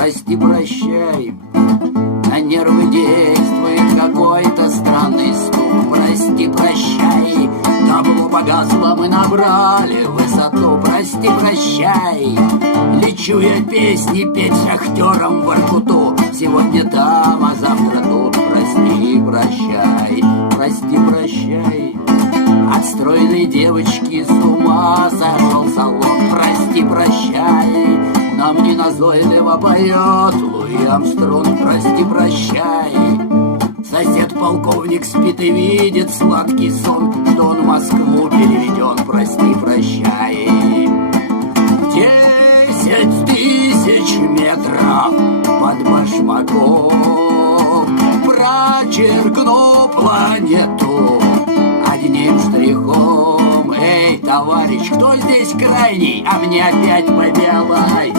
прости, прощай. На нервы действует какой-то странный стук. Прости, прощай. Табло погасло, мы набрали высоту. Прости, прощай. Лечу я песни петь шахтерам в Воркуту. Сегодня там, а завтра тут. Прости, прощай. Прости, прощай. От стройной девочки с ума сошел салон. Прости, прощай. Нам не назойливо поет Луи Армстронг. Прости, прощай. Сосед-полковник спит и видит сладкий сон, что он в Москву переведен. Прости, прощай. 10 тысяч метров под башмаком прочеркну планету одним штрихом. Эй, товарищ, кто здесь крайний? А мне опять по белой.